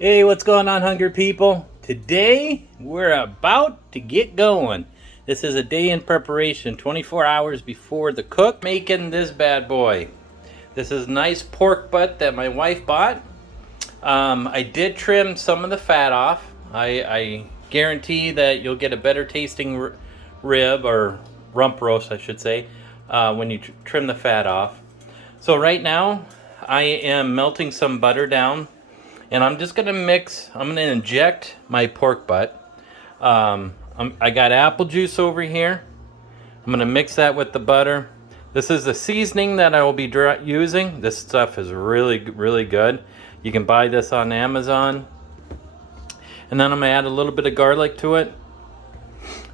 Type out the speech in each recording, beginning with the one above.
Hey, what's going on, hungry people? Today, we're about to get going. This is a day in preparation, 24 hours before the cook, making this bad boy. This is nice pork butt that my wife bought. I did trim some of the fat off. I guarantee that you'll get a better tasting rib, or rump roast, I should say, when you trim the fat off. So right now, I am melting some butter down. And I'm just gonna I'm gonna inject my pork butt. I got apple juice over here. I'm gonna mix that with the butter. This is the seasoning that I will be using. This stuff is really, really good. You can buy this on Amazon. And then I'm gonna add a little bit of garlic to it.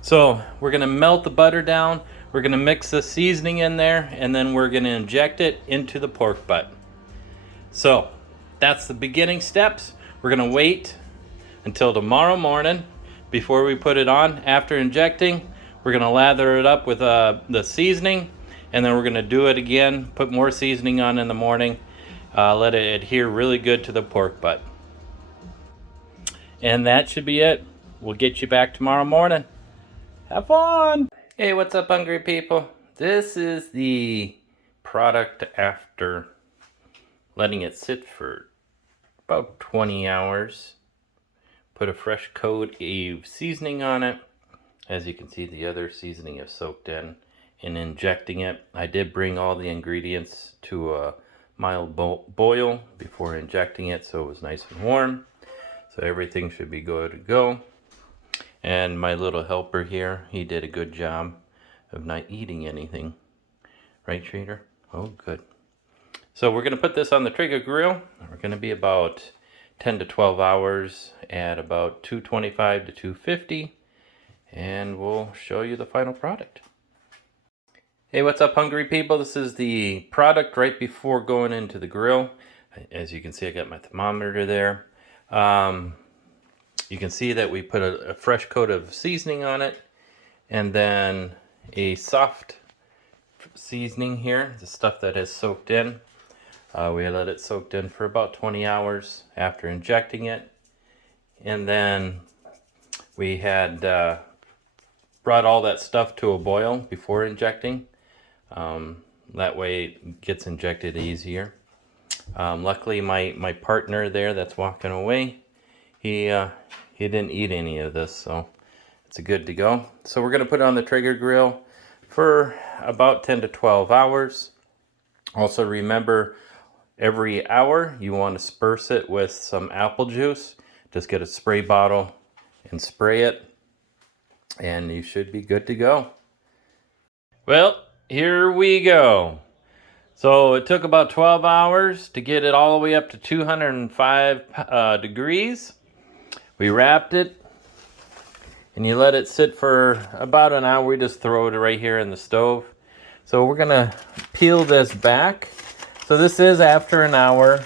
So we're gonna melt the butter down. We're gonna mix the seasoning in there, and then we're gonna inject it into the pork butt. So that's the beginning steps. We're gonna wait until tomorrow morning before we put it on. After injecting, we're gonna lather it up with the seasoning, and then we're gonna do it again, put more seasoning on in the morning, let it adhere really good to the pork butt. And that should be it. We'll get you back tomorrow morning. Have fun. Hey, what's up, hungry people? This is the product after letting it sit for about 20 hours. Put a fresh coat of seasoning on it. As you can see, the other seasoning is soaked in. And injecting it, I did bring all the ingredients to a mild boil before injecting it, so it was nice and warm. So everything should be good to go. And my little helper here, he did a good job of not eating anything. Right, Trader? Oh, good. So we're going to put this on the Traeger grill. We're going to be about 10 to 12 hours at about 225 to 250. And we'll show you the final product. Hey, what's up, hungry people? This is the product right before going into the grill. As you can see, I got my thermometer there. You can see that we put a fresh coat of seasoning on it. And then a soft seasoning here, the stuff that has soaked in. We let it soaked in for about 20 hours after injecting it. And then we had brought all that stuff to a boil before injecting. That way it gets injected easier. Luckily, my partner there that's walking away, he didn't eat any of this, so it's good to go. So we're going to put it on the Traeger grill for about 10 to 12 hours. Also remember, every hour you want to disperse it with some apple juice. Just get a spray bottle and spray it, and you should be good to go. Well, here we go. So it took about 12 hours to get it all the way up to 205 degrees. We wrapped it, and you let it sit for about an hour. We just throw it right here in the stove. So we're gonna peel this back. So this is after an hour.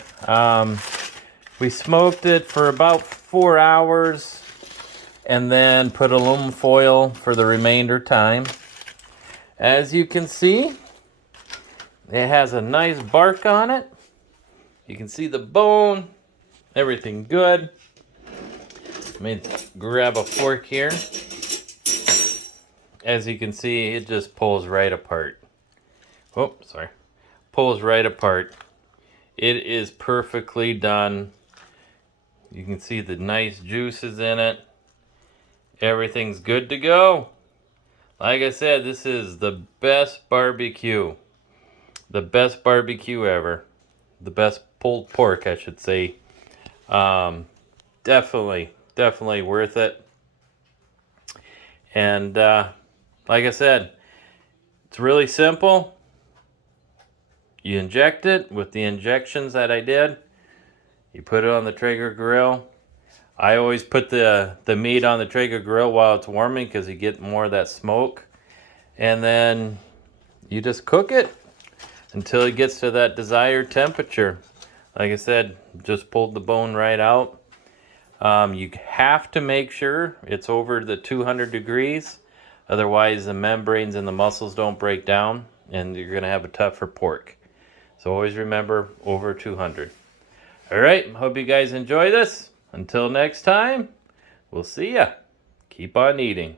We smoked it for about 4 hours and then put aluminum foil for the remainder time. As you can see, it has a nice bark on it. You can see the bone, everything good. Let me grab a fork here. As you can see, it just pulls right apart. Oh, sorry. Pulls right apart. It is perfectly done. You can see the nice juices in it. Everything's good to go. Like I said, this is the best barbecue. The best barbecue ever. The best pulled pork, I should say. Definitely worth it. And like I said, it's really simple. You inject it with the injections that I did. You put it on the Traeger grill. I always put the meat on the Traeger grill while it's warming because you get more of that smoke. And then you just cook it until it gets to that desired temperature. Like I said, just pulled the bone right out. You have to make sure it's over the 200 degrees. Otherwise, the membranes and the muscles don't break down, and you're going to have a tougher pork. So always remember, over 200. All right, hope you guys enjoy this. Until next time, we'll see ya. Keep on eating.